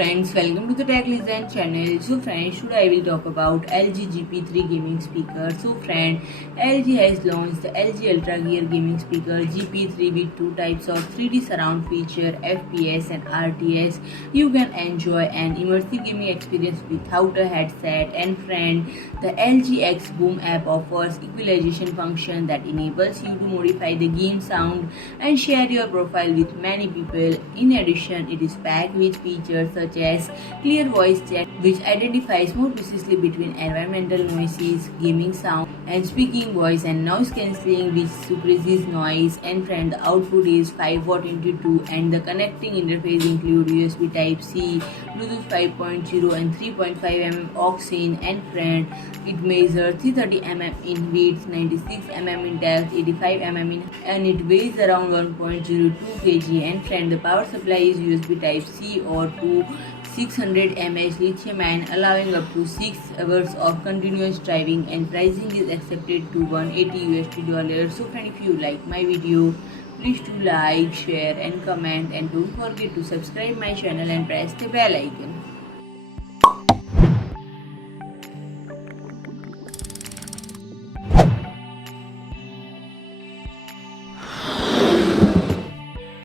friends, welcome to the Tech Listen channel. So friends, today I will talk about LG GP3 gaming speaker. So friend, LG has launched the LG UltraGear gaming speaker GP3 with two types of 3D surround feature, FPS and RTS. You can enjoy an immersive gaming experience without a headset. And friend, the LG X Boom app offers equalization function that enables you to modify the game sound and share your profile with many people. In addition, it is packed with features such as clear voice chat, which identifies more precisely between environmental noises, gaming sound, and speaking voice, and noise cancelling, which suppresses noise. And friend, the output is 5 watt into 2, and the connecting interface include USB Type C, Bluetooth 5.0, and 3.5 mm aux in. And friend, it measures 330 mm in width, 96 mm in depth, 85 mm in, and it weighs around 1.02 kg. And friend, the power supply is USB Type C or to 600 mAh lithium ion, allowing up to 6 hours of continuous driving, and pricing is accepted to $180. So friend, if you like my video, please do like, share and comment, and don't forget to subscribe my channel and press the bell icon.